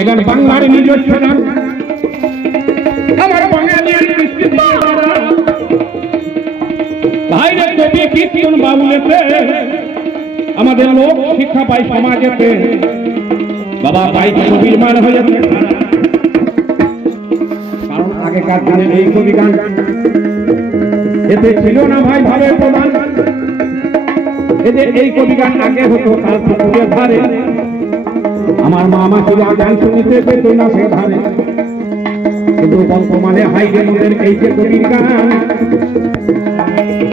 এখানে বাংলার নিজস্ব নাম আমার বাঙালির ভাইরে কবি কীর্তন বাউলেতে আমাদের লোক শিক্ষা পায় সমাজেতে বাবা ভাই কবির মান হয়েছে কারণ আগেকার দিনে এই কবি গান এতে ছিল না ভাই ভাবে প্রধান এদের এই কবি গান আগে হতো তার পুকুরের ধারে আমার মামা ছিল গান শুনতে পেত না সে ধারে কিন্তু বর্তমানে হাইডেনদের এই যে কবির গান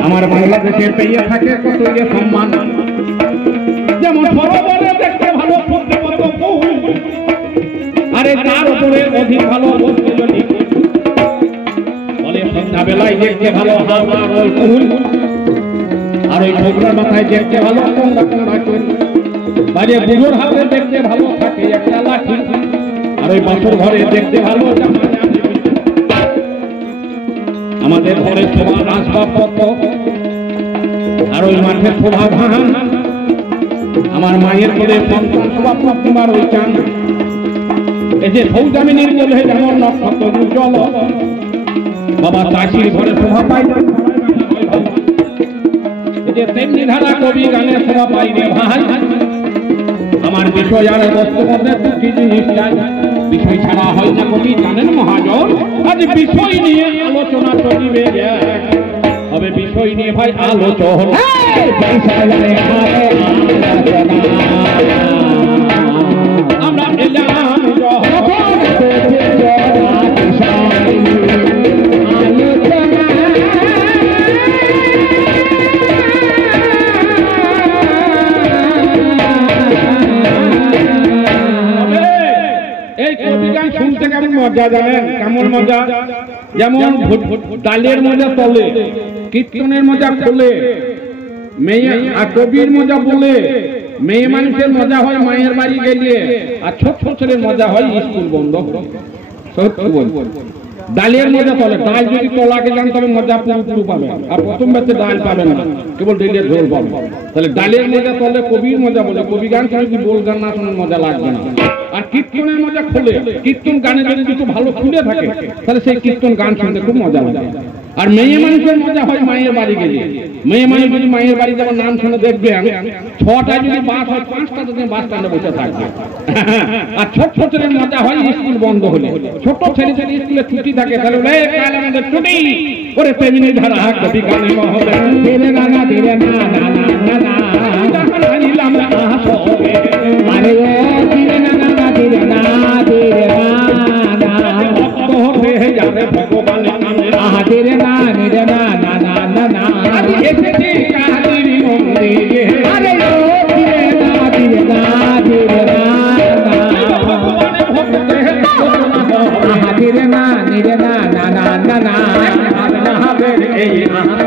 আমার বাংলাদেশে পেয়ে থাকে কত যে সম্মান যেমন সরোবরে দেখতে ভালো ফুটতে মতো ফুল আরে তার উপরে অধিক ভালো বলতে যদি বলে সন্ধ্যা বেলায় দেখতে ভালো হাওয়া ওই ফুল আর ওই ঠোকরার মাথায় দেখতে ভালো কোনটা কোনটা চুল বাজে বুড়োর হাতে দেখতে ভালো থাকে একটা লাঠি আর ওই বাসর ঘরে দেখতে ভালো আমাদের ঘরে সবার আসবাবপত্র আর ওই মাঠের শোভা ধান আমার মায়ের করে সন্তান শোভা প্রতিবার ওই চান এই যে সৌজামিনীর জলে যেমন নক্ষত্র উজ্জ্বল বাবা চাষির ঘরে শোভা পাই এই যে তেমনি ধারা কবি গানে শোভা পাই রে ভাই আমার বিষয় আর বস্তু মধ্যে দুটি জিনিস চাই বিষয় ছাড়া হয় না কবি জানেন মহাজন আজ বিষয় নিয়ে আলোচনা চলিবে হবে বিষয় নিয়ে ভাই আলোচনা আমরা এলাম এই কবি গান শুনতে কেমন মজা জানেন কেমন মজা যেমন ডালের মজা তলে কীর্তনের মজা খোলে মেয়ে আর কবির মজা বলে মেয়ে মানুষের মজা হয় মায়ের বাড়ি গেলে আর ছোট ছোট ছেলের মজা হয় স্কুল বন্ধ সত্যি বল ডালের মজা তলে ডাল যদি তলাকে যান তবে মজা পুরো পাবেন আর প্রথম ব্যাচে ডাল পাবেন না কেবল ডেলির ঝোল পাবেন তাহলে ডালের মজা তলে কবির মজা বলে কবি গান শুনে যদি বল গান না শুনে মজা লাগবে না আর কীর্তনের মজা খোলে কীর্তন গানে যদি কিছু ভালো খুলে থাকে তাহলে সেই কীর্তন গান শুনতে খুব মজা লাগে আর মেয়ে মানুষের মজা হয় মায়ের বাড়ি গেলে মেয়ে মানুষ যদি মায়ের বাড়ি যাবার নাম শুনে দেখবেন ছটায় যদি বাস হয় 5টা থেকে বাস স্ট্যান্ডে বসে থাকবে আর ছোট ছোট ছেলের মজা হয় স্কুল বন্ধ হলে ছোট ছেলে ছেলে স্কুলে ছুটি থাকে তাহলে কাল আমাদের ছুটি ওরে তেমনি ধারা কবি গানে মহবে ধীরে না না ধীরে না না না না জানিলাম না আসবে আরে ধীরে না না না ধীরে না ধীরে না না হয়ে যাবে ভগবান নামে ধীরে না ধীরে না না না না না আরে এসেছি কালীর মন্দিরে আরে ধীরে না ধীরে না ধীরে না ভগবানের ভক্তে ধীরে না ধীরে না না না না না না হবে এই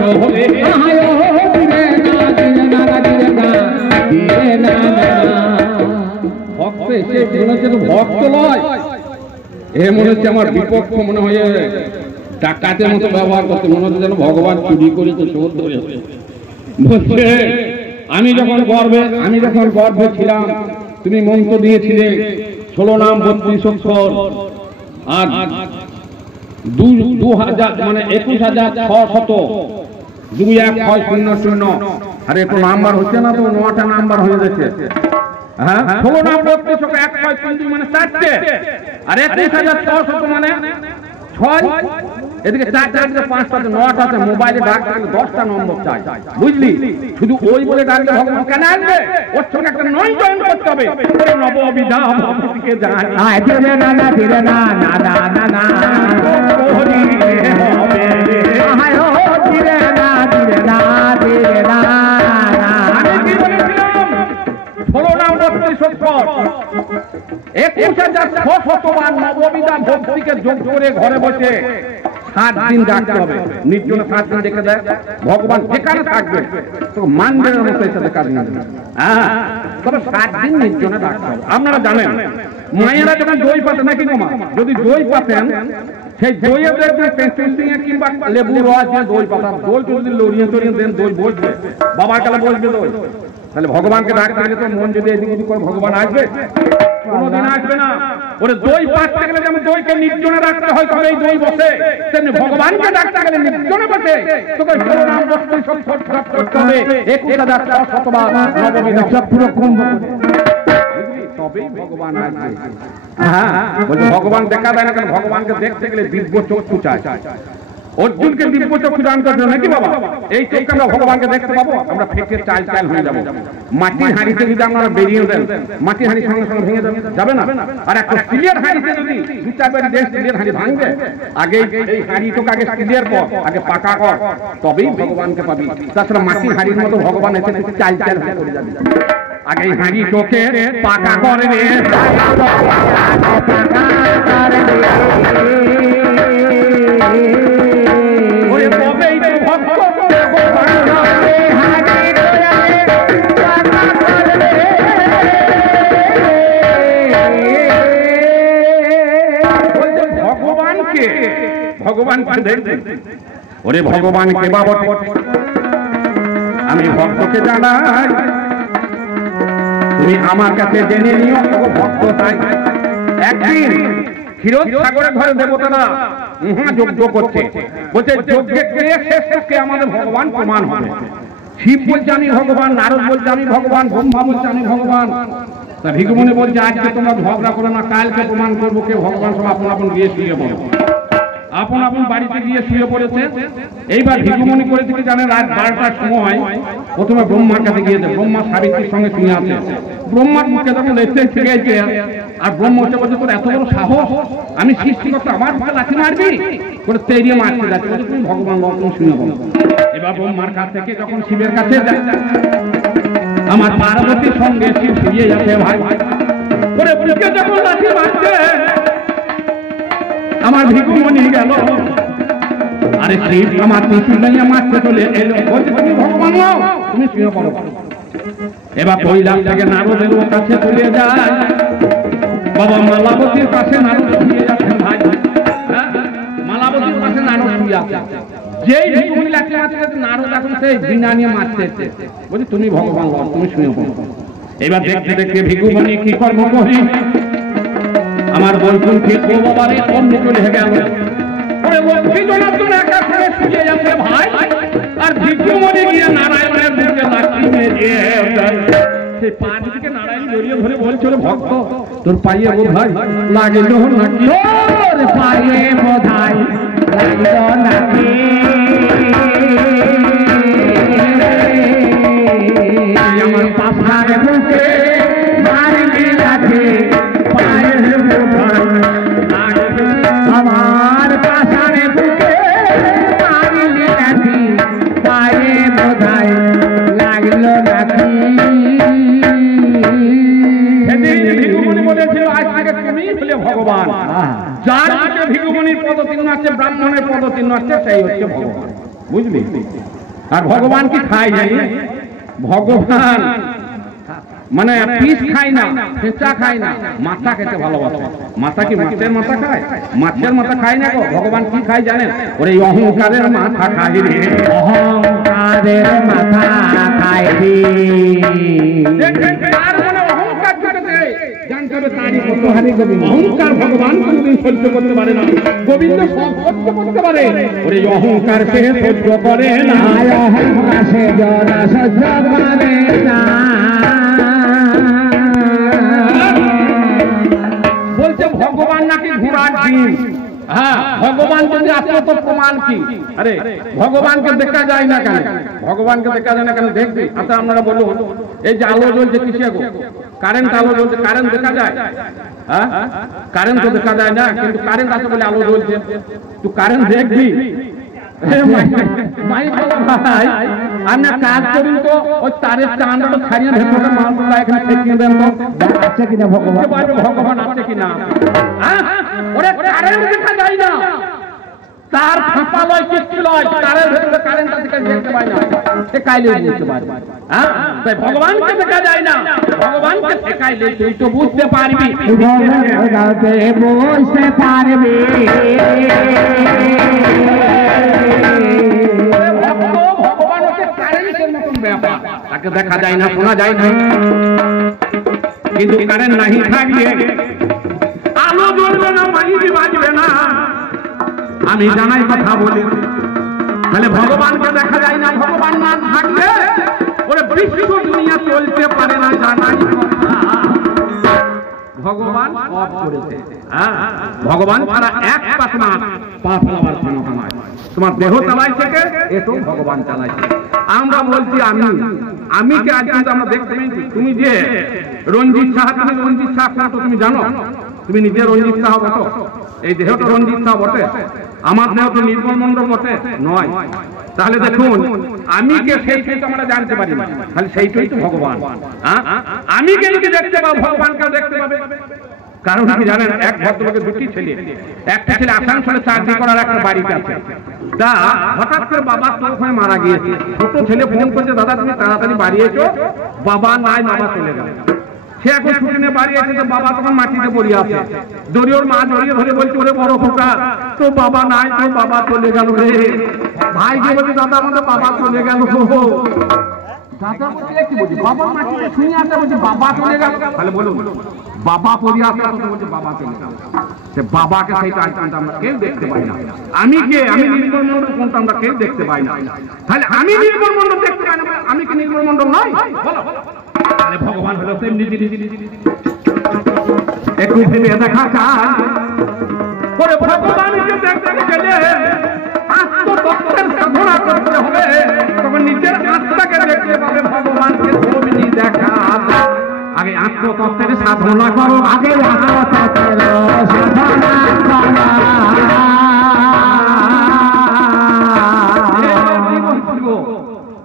তো হবে আয়ো ধীরে না ধীরে না ধীরে না ধীরে না না ভক্ত এসে মনে হচ্ছে ভক্ত নয় এ মনে হচ্ছে আমার বিপক্ষ মনে হয় ডাকাতের মতো ব্যবহার করতে মনে হচ্ছে যেন ভগবান চুরি করেছে চোর ধরে বলছে আমি যখন গর্ভে ছিলাম তুমি মন্ত্র দিয়েছিলে 16 নাম 32 অক্ষর আর 2000 মানে 21600 2160 আরে তো নাম্বার হচ্ছে না তো 9টা নাম্বার হয়ে যাচ্ছে হ্যাঁ 16 নাম 32 163 মানে 4টে আর 21600 মানে 6 এদিকে 4টা 5টা 9টা মোবাইলে ডাকতে 10টা নম্বর চাই বুঝলি শুধু ওই বলে ডাকলে ভগবান কেন আনবে ওর সঙ্গে একটা নয় জয়েন করতে হবে নববিধা ভক্তিকে জান ধীরে না না ধীরে না না না না না হরি হবে আয় ও ধীরে না ধীরে না ধীরে না আমি কি বলেছিলাম 16 নাম 32 অক্ষর 21600 বার নববিধা ভক্তিকে যোগ করে ঘরে বসে 7 দিন ডাকতে হবে নির্জনে 7 দিন ডেকে দেয় ভগবান যেখানে থাকবে তো মানবের মতো এসে কাজ না হ্যাঁ তবে 7 দিন নির্জনে ডাকতে হবে আপনারা জানেন মায়েরা যখন দই পাতে নাকি গো মা যদি দই পাতেন সেই দইয়ে দেখবেন পেন্সিল দিয়ে কিংবা লেবু রস দিয়ে দই পাতা দই যদি লড়িয়ে টড়িয়ে দেন দই বসবে বাবার কালে বসবে দই তাহলে ভগবানকে ডাকতে গেলে তো মন যদি এদিক ওদিক করে ভগবান আসবে কোনোদিন আসবে না। ওরে দই পাঠতে গেলে যেমন দইকে নির্জনে রাখতে হয় তবে এই দই বসে, তেমনি ভগবানকে ডাকতে গেলে নির্জনে বসে তোকে নাম বস্তু সব করতে হবে 21,600বার নবমী পুরো কুম্ভ, তবেই ভগবান আসবে। হ্যাঁ বলছে ভগবান দেখা দেয় না, কারণ ভগবানকে দেখতে গেলে দিব্য চক্ষু চাই। অর্জুনকে দিব্য চক্ষু দান করছে নাকি বাবা? এই চোখে আমরা ভগবানকে দেখতে পাবো? আমরা ফেকে চাল চাল হয়ে যাবো। মাটির হাঁড়িতে যদি আপনারা বেরিয়ে দেন, মাটির হাঁড়ির সঙ্গে সঙ্গে ভেঙে যাবে না। আর একটা স্টিলের হাঁড়িতে যদি 2-4 দেশ স্টিলের হাঁড়ি ভাঙবে, আগে এই হাঁড়িটাকে আগে স্টিলের পর আগে পাকা কর, তবেই ভগবানকে পাবি। তাছাড়া মাটির হাঁড়ির মতো ভগবান এসে চাল চাল হয়ে করে যাবে। আগে হাঁড়ি টোকে পাকা করে রে, তবেই তো ভক্ত ভগবানকে দেখবেন। ওরে ভগবানকে বাবা আমি ভক্তকে জানাই, তুমি আমার কাছে জেনে নিও ভক্ত তাই। একদিন ক্ষীরোদ সাগরের ঘরে দেবতারা মহাযজ্ঞ করছে, বলছে যজ্ঞে কে শ্রেষ্ঠ কে আমাদের ভগবান প্রমাণ হবে। শিব বলছে আমি ভগবান, নারদ বলছে আমি ভগবান, ব্রহ্মা বলছে আমি ভগবান। তা ভিক্ষুমণি বলছে আজকে তোমরা ঝগড়া করো না, কালকে প্রমাণ করবো কে ভগবান। সব আপন আপন গিয়ে শুয়ে পড়ো, আপন আপন বাড়িতে গিয়ে শুয়ে পড়েছে। এইবার ভিক্ষুমণি করেছে কি জানেন, রাত 12টার সময় প্রথমে ব্রহ্মার কাছে গিয়েছে। ব্রহ্মা সাবিত্রীর সঙ্গে শুয়ে আছে। ব্রহ্মার মুখে যখন এসে গেছে, আর ব্রহ্ম হচ্ছে বলছে তোর এত বড় সাহস, আমি সৃষ্টিকর্তা, আমার মুখে লাঠি মারবি করে তেড়িয়ে মারতে যাচ্ছে, বলছে তুমি ভগবান তুমি শুনে বলো। এবার ব্রহ্মার কাছ থেকে যখন শিবের কাছে আমার পার্বতীর সঙ্গে শিব শুয়ে যাচ্ছে ভাই করে বুকে যখন লাঠি মারছে, আমার ভিক্ষুমণি গেল, আরে শিব আমার ত্রিশূল নিয়ে মারতে চলে এলো, বলছে তুমি ভগবান নাও, তুমি শুয়ে পড়ো। এবার কৈলাস থেকে নারদের কাছে চলে যায়, বাবা মালাবতীর পাশে নারদ শুয়ে যাচ্ছেন ভাই। মালাবতীর পাশে নারদ শুয়ে আছে। যেই ভিক্ষুমণি লাঠি মারতে যাচ্ছে, নারদ এখন সেই বীণা নিয়ে মারতে, বলছে তুমি ভগবান নাও, তুমি শুয়ে পড়ো। এবার দেখতে দেখতে ভিক্ষুমণি কি কর্ম করি, আমার বলছেন ঠিক ও বাবারে অন্য চলে গেল। ওরে লক্ষ্মী জনার্দন একা করে শুয়ে যাচ্ছে ভাই, আর ভিক্ষুমণি গিয়ে নারায়ণের মুখে লাঠি মেরে সেই পা দিকে নারায়ণ জড়িয়ে ধরে বলছিল ভক্ত তোর পায়ে বোধহয় লাগিল নাকি, তোর পায়ে বোধহয় লাগিল নাকি, আমার পাশার বুকে মারলি লাঠি, পায়ের বোধহয় আমার পাশার বুকে মারলি লাঠি, পায়ে বোধহয় লাগলো নাকি। ভিক্ষুমণি বলেছিল আজ থেকে তুমি হলে ভগবান, যার কাছে ভিক্ষুমণির পদচিহ্ন আছে, ব্রাহ্মণের পদচিহ্ন আছে, সেই হচ্ছে ভগবান, বুঝলি? আর ভগবান কি খায় জানি? ভগবান মানে পিস খায় না, ফেঁচা খায় না, মাথা খেতে ভালোবাসে। মাথা কি মাছের মাথা খায়? মাছের মাথা খায় না গো। ভগবান কি খায় জানেন? ওরে অহংকারের মাথা খায় রে, অহংকারের মাথা খায় রে। দেখেন তার মনে অহংকার ঢুকেছে, জানতে হবে তারই কত হারি গোবিন্দ। অহংকার ভগবান কোনদিন সহ্য করতে পারে না, গোবিন্দ সব সহ্য করতে পারে। ওরে অহংকার সে সহ্য করে না, অহংকার সে জনা সহ্য করে না। বলছে ভগবান নাকি ঘোড়ার ডিম। হ্যাঁ, ভগবান যদি আসে তো প্রমাণ কি? আরে ভগবানকে দেখা যায় না কেন? ভগবানকে দেখা যায় না কেন দেখবি? আচ্ছা আপনারা বলুন, এই যে আলো জ্বলছে কিসে গো? কারেন্ট আলো জ্বলছে, কারেন্ট দেখা যায়? হ্যাঁ, কারেন্ট তো দেখা যায় না, কিন্তু কারেন্ট আছে বলে আলো জ্বলছে। তুই কারেন্ট দেখবি? আমরা কাজ করি তো ওই তারের চাঁদটা ছাড়িয়ে ভেতরে মালটা এখানে ফেঁকিয়ে দেন তো আছে কিনা, ভগবান ভগবান আছে কিনা। ওরে কারেন্ট দেখা যায় না, তার ফাঁপা লয় কিচ্ছু লয়, তারের ভেতরে কারেন্টটা থেকে দেখতে পায় না, সে কাইলে বুঝতে পারবে। হ্যাঁ, তাই ভগবানকে দেখা যায় না, ভগবানকে শেখাইলে তুই তো বুঝতে পারবি, বুঝতে পারবি। ভগবান হচ্ছে কারেন্টের মতন ব্যাপার, তাকে দেখা যায় না, শোনা যায় না। কিন্তু কারেন্ট নাহি থাকলে আলো জ্বলবে না, মাইক বাজবে না। আমি জানাই কথা বলি, তাহলে ভগবানকে দেখা যায় না। ভগবান না থাকলে ওরে বিশ্ব দুনিয়া চলতে পারে না, জানাই কথা। ভগবান সব করেছে, ভগবান ছাড়া এক পাত না পা ফেলাবার ক্ষমতা নাই। তোমার দেহ চালাইছে কে? এটাও ভগবান চালাইছে। আমরা বলছি আমি কে? আজ কিন্তু আমরা দেখতে পেয়েছি। তুমি যে রঞ্জিত শাহ, তুমি রঞ্জিত শাহ তো তুমি জানো? তুমি নিজে রঞ্জিত শাহ বটো? এই দেহটা রঞ্জিত শাহ বটে? আমার দেহ তো নির্মল মন্ডল বটে নয়? তাহলে দেখুন আমি কে সেইটাই তো আমরা জানতে পারি না, তাহলে সেইটাই তো ভগবান। আমি কে দেখতে পাবো, ভগবানকে দেখতে পাবে। কারণ কি জানেন, এক ভদ্রলোকের দুটি ছেলে, একটা ছেলে আসানসোলে চাকরি করার একটা বাড়িতে আছে। তা হঠাৎ করে বাবা তোর হয়ে মারা গিয়েছে। ছোট ছেলে ফোন করছে, দাদা তুমি তাড়াতাড়ি বাড়ি এসো, বাবা নাই, বাবা চলে গেল। সে এখন ছুটি নিয়ে বাড়ি এসে তো বাবা তখন মাটিতে পড়ে আছে। দড়িওর মা জড়িয়ে ধরে বলছে, ওরে বড় খোকা, তো বাবা নাই, তো বাবা চলে গেল রে। ভাই গিয়ে বলছে, দাদা আমাদের বাবা চলে গেল। দাদা বলছে কি বলছি, বাবা মাটিতে শুনে আসে, বলছে বাবা চলে গেল। তাহলে বলুন, বাবা পড়ে আসে, বলছে বাবা চলে গেল। সে বাবাকে সেইটা আমরা কেউ দেখতে পাই না। আমি কে? আমি নির্মল মন্ডল কোনটা আমরা কেউ দেখতে পাই না। তাহলে আমি নির্মল মন্ডল দেখতে পাই না, আমি কি নির্মল মন্ডল নয়? তাহলে ভগবান হলো তেমনি জিনিস। একটু ভেবে দেখা যায়, পরে ভগবানকে দেখতে গেলে আত্মতত্ত্বের সাধনা করতে হবে, তখন নিজের আত্মাকে দেখতে পাবে। ভগবানকে ছবি দেখা আগে আত্মতত্ত্বের সাধনা করো, আগে আত্মতত্ত্বের সাধনা করো।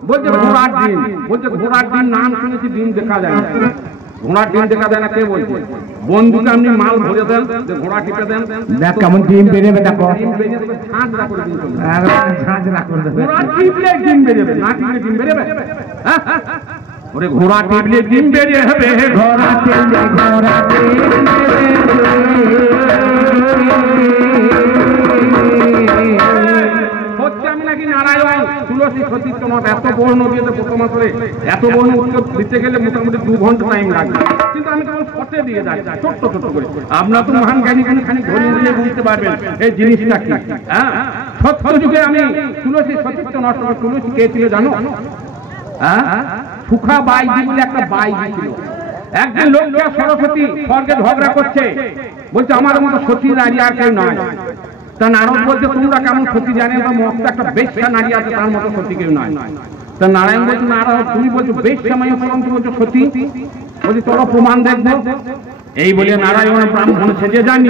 বলছে ঘোড়ার ডিম, বলছে ঘোড়ার ডিম নাম শুনেছি, ডিম দেখা যায় না। ঘোড়ার ডিম দেখা যায় না কে বলছে? বন্ধুকে আপনি মাল ভরে দেন, ঘোড়া টিপে দেন, দেখ কেমন ডিম বেরোবে। দেখো ডিম বেরিয়ে ঝাঁঝরা করে দিন, ঝাঁঝরা করে দেবে। ঘোড়া টিপলে ডিম বেরোবে, না টিপলে ডিম বেরোবে? ওরে ঘোড়া টিপলে ডিম বেরিয়ে হবে। ঘোড়া টিপলে, ঘোড়া হচ্ছে আমি নাকি নারায়ণ তুলসী সতীর্থ মঠ। এত বর্ণ দিয়েছে প্রথম আসলে, এত বর্ণ উত্তর দিতে গেলে মোটামুটি 2 ঘন্টা টাইম লাগবে। কিন্তু আমি কেবল ফটে দিয়ে যাই ছোট্ট ছোট্ট করে। আপনার তো মহান জ্ঞানী খানি ধরিয়ে দিলে বুঝতে পারবেন এই জিনিসটা কি। সত্য যুগে আমি তুলসী সতীর্থ মঠ, তুলসী কে ছিল জানো? সুখা বাইজি বলে একটা বাইজি ছিল। একজন লোক সরস্বতী স্বর্গে ঝগড়া করছে, বলছে আমার মতো সতী নারী আর কেউ নয়। তা নারদ বলছে, তোমরা কেমন সতী জানে? মস্ত একটা বেশ্যা নারী আছে, তার মতো সতী কেউ নয়। তা নারায়ণ বলছে, নারদ তুমি বলছো বেশ্যা মানে তুমি বলছো সতী? বলছি চলো প্রমাণ দেখবো। এই বলে নারায়ণ ব্রাহ্মণ সেজে জানি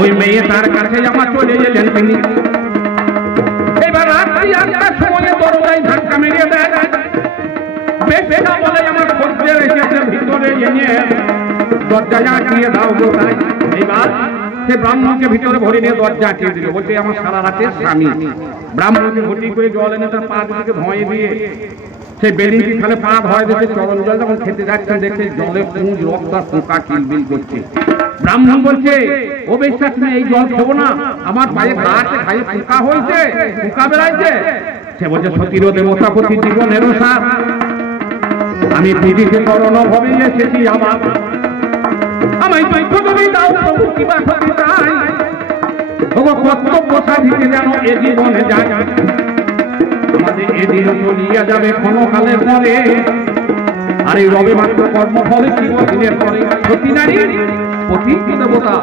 ওই মেয়ে তার কাছে আমার চলে এলেন তিনি। এবার রাত্রি 8টার সময় দরজায় ধাক্কা মেরে দেয়। বেশ্যা বলে আমার খদ্দের এসেছে, ভিতরে এনে দরজা আটকিয়ে দাও গোটায়। এইবার সে ব্রাহ্মণকে ভিতরে ভরে নিয়ে দরজা আটকিয়ে দিল। বলছে আমার সারা রাতের স্বামী। ব্রাহ্মণকে ভর্তি করে জল এনে তার পা দুটিকে ধোঁয়ে দিয়ে সেই বেলিংটি ফেলে পা ধোয় দিতে চরণ জল যখন খেতে যাচ্ছেন, দেখছে জলে পুঁজ রক্ত আর পোকা কিলবিল করছে। ব্রাহ্মণ বলছে, ও বেশ্যা তুমি এই জল খেবো না, আমার পায়ে ঘাটে খাইয়ে পোকা হয়েছে, পোকা বেড়াইছে। সে বলছে, সতীর দেবতা প্রতি জীবনেরও সার, আমি পৃথিবীতে করণ ভাবে এসেছি, আমার আমায় তুমি দাও প্রভু, কিবা ক্ষতি চাই। ওগো কর্তব্য সাধিতে যেন এ জীবনে যায়, আমাদের এদিন চলিয়া যাবে ক্ষণকালের পরে। আর এই রবে মাত্র কর্মফলে চিরদিনের পরে। সতী নারী প্রতি দেবতা,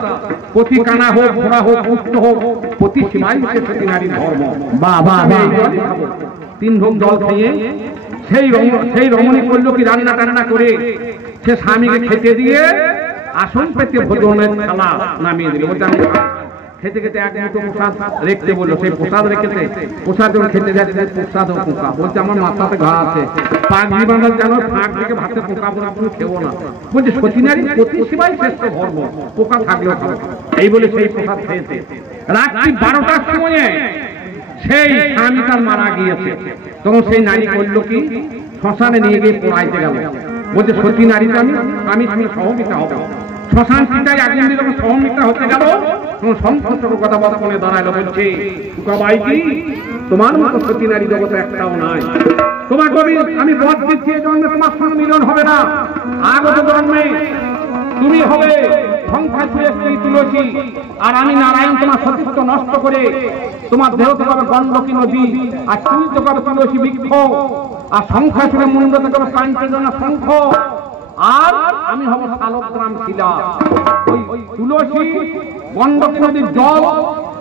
প্রতি কানা হোক, ঘোড়া হোক, পুষ্ট হোক, প্রতি সীমাই সে সতী নারীর ধর্ম। বাবা 3 ঢোক জল খেয়ে সেই রমণী করল কি, রান্না টান্না করে সে স্বামীকে খেতে দিয়ে আসন পেতে ভোজনের থালা নামিয়ে দিল। খেতে খেতে এক মুঠো প্রসাদ রেখতে বললো, সেই প্রসাদ রেখেছে। প্রসাদ যখন খেতে যাচ্ছে, প্রসাদ ও পোকা। বলছে আমার মাথাতে ঘা আছে, পাগড়ি বাঁধার যেন ফাঁক থেকে ভাতে পোকা পড়া তুমি খেবো না। বলছে সতী নারী প্রতি সেবাই শ্রেষ্ঠ ধর্ম, পোকা থাকলেও খাবে। এই বলে সেই প্রসাদ খেয়েছে। রাত্রি 12টার সময়ে সেই স্বামী তার মারা গিয়েছে। তখন সেই নারী করল কি, শ্মশানে নিয়ে গিয়ে পোড়াইতে গেল। বলছে সতী নারী আমি তুমি সহমিতা হবো। শ্মশান চিন্তায় একদিন যখন সহমিতা হতে গেল, তখন সংসদ কথা বলা মনে দাঁড়াইলো। বলছে তোমার মতো সতী নারী জগতে একটাও নাই। তোমাকে আমি বধ দিচ্ছি, এই জন্মে তোমার সঙ্গে মিলন হবে না। আগত জন্মে তুমি হবে সংখ্যায় স্ত্রী তুলসী, আর আমি নারায়ণ তোমার সতীত্ব নষ্ট করে তোমার দেহ থেকে হবে গণ্ডকী নদী, আর চুল থেকে হবে তুলসী বৃক্ষ, আর সংখ্যা সুরে মুন্ড থেকে হবে কাঞ্চনজনক শঙ্খ, আর আমি হব শালগ্রাম শিলা। ওই তুলসী গণ্ডকী নদীর জল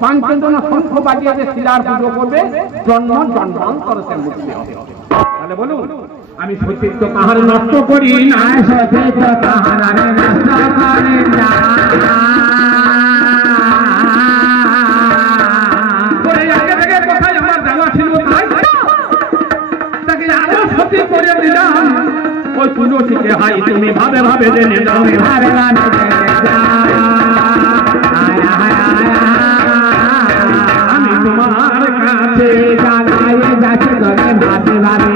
কাঞ্চনজনক শঙ্খ বাজিয়ে যে শিলার পুজো করবে, জন্ম জন্মান্তরে মুক্তি হবে। তাহলে বলুন, আমি সতীত্ব কাহার নষ্ট করি না, সতীত্ব কাহার নষ্ট করি না। আগে থেকে কোথায় আমার দেওয়া ছিল, তাই তাকে আরো সতী করে দিলাম। ওই তুলসীকে হাই তুমি ভাবে ভাবে জেনে দাও, আমি তোমার কাছে জানাই যাচ্ছি তবে ভাবে ভাবে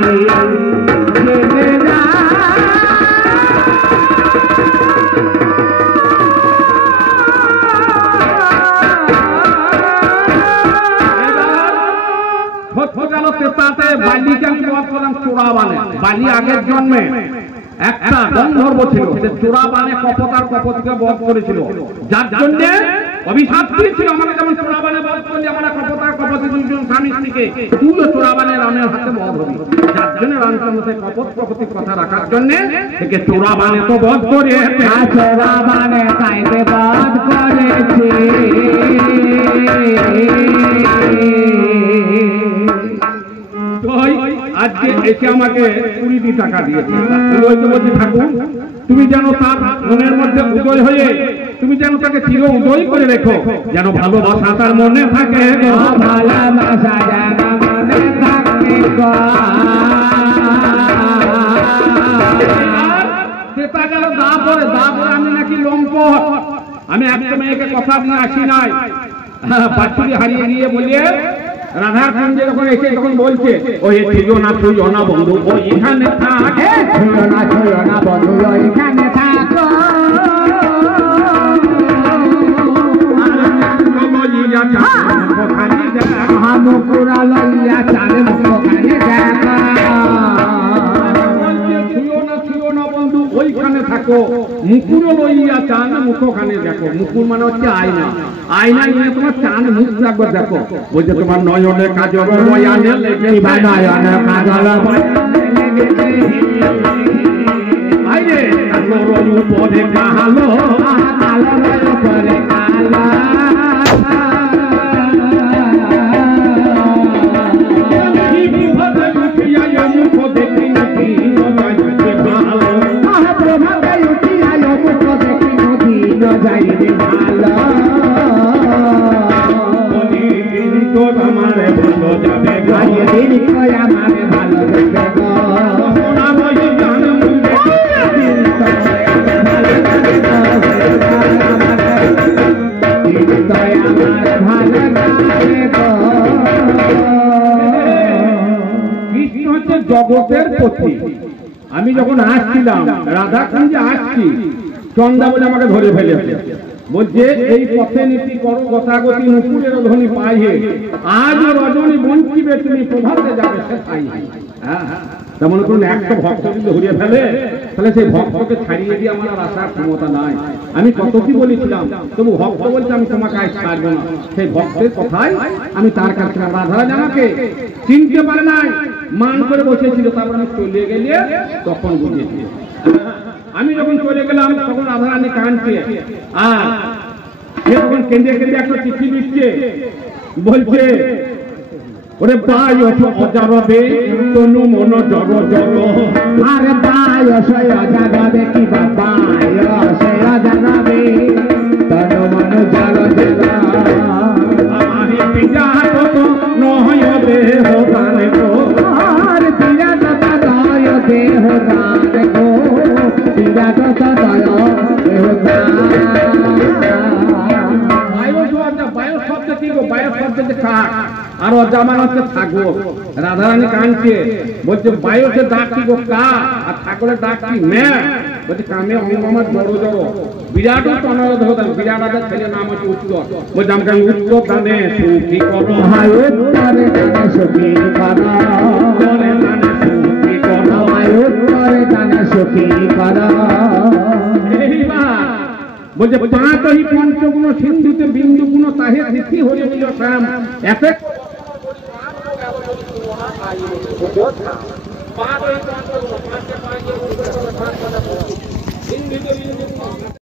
বালি আগের জন্মে একটা গন্ধর্ব ছিল, সে চোরা বানে কপতার কপতিকে বধ করেছিল, যার জন্য অভিশাপ দিয়েছিল আমাকে, যেমন চোরা বানে বধ করলে আমরা কপতার কপতি দুজন স্বামী স্ত্রীকে, তুইও চোরা বানে রামের হাতে বধ হবি। যার জন্য রামচন্দ্র সেই কপত কপতির কথা রাখার জন্য থেকে চোরা বানে তো বধ করে, চোরা বানে তাইকে বধ করেছে। আজকে এসে আমাকে 20 টাকা দিয়েছে, বলছি ঠাকুর তুমি যেন তার মনের মধ্যে উদয় হয়ে তুমি যেন তাকে চির উদয় করে রেখো, যেন ভালোবাসা তার মনে থাকে, ভালোবাসা যেন মনে থাকে। সেটা গেল দা পরে আমি নাকি লম্পট, আমি একটা মেয়েকে কথা দিয়ে আসি নাই, বাচ্চুরি হারিয়ে গিয়ে বলিয়ে রাধার কুঞ্জে যখন এসে যখন বলছে, ওই ছুঁয়ো না বন্ধু, ও এখানে থাকে, ছুঁয়ো না বন্ধু, এখানে থাকো, মুকুরা লইয়া চালে মুখখানি দেখা, ছুঁয়ো না বন্ধু, ওইখানে থাকো, মুকুরও লইয়া চান মুখখানে দেখো। মুকুর মানে হচ্ছে আয়না, আয়না নিয়ে তোমার চান মুখ রাখবে দেখো। বলছে তোমার নয়নের কাজল নয়নে লেগে, নয়নের কাজল আইরে কালোর উপরে কালো, কালোর উপরে কালো, কৃষ্ণ হচ্ছে জগতের পতি। আমি যখন আসছিলাম রাধা কুঞ্জে আসছি, চন্দা বলে আমাকে ধরে ফেলেছে, বলছে এই পথে নীতি করো গতাগতি, নুপুরের ধ্বনি পাইয়ে, আজ রজনী বঞ্চিবে তুমি প্রভাতে যাবে সেটাই। তেমন করুন একটা ভক্ত যদি ধরিয়ে ফেলে, তাহলে সেই ভক্তকে ছাড়িয়ে দিয়ে আমার আসার ক্ষমতা নাই। আমি কত কি বলেছিলাম, তবু ভক্ত বলছে আমি তোমাকে আজ ছাড়বো না। সেই ভক্তের কথাই আমি তার কাছে, রাধারাজ আমাকে চিনতে পারে নাই, মান করে বসেছিল, তারপর আমি চলে গেলে তখন বুঝেছি। আমি যখন চলে গেলাম তখন রাধারানী কাঁদছে, আর সে তখন কেঁদে কেঁদে একটা চিঠি দিচ্ছে, বলছে ওরে বায়স অজারবে তনু মন জগ জগ, আরে বায়স অজারবে কি বায়স অজারবে তনু মন জগ জগ, আমি বিরাট নয় দেহ গান গো, আর বিরাট নয় দেহ গান গো, বিরাট নয় দেহ গান। বায়স শব্দ কি গো? বায়স শব্দ যে কাক, আর অজামান হচ্ছে ছাগল। রাধারানী কাঁদছে, বলছে বায়সের ডাক কি গো কা, আর ছাগলের ডাক কি মে, বলছে কামে অঙ্গ আমার জড়ো জড়ো, বিরাট অনুরোধ হতেন, বিরাট রাজার ছেলের নাম হচ্ছে উত্তর, বলছে আমাকে উত্তর দানে সুখী করো, উত্তরে দানে সুখী করো, উত্তরে দানে সুখী উত্তর জানে সখী পারা। বলছে পাঁচহি পঞ্চগুণ সিন্ধুতে বিন্দু গুণ তাহে তিথি হয়ে নিল শ্যাম এত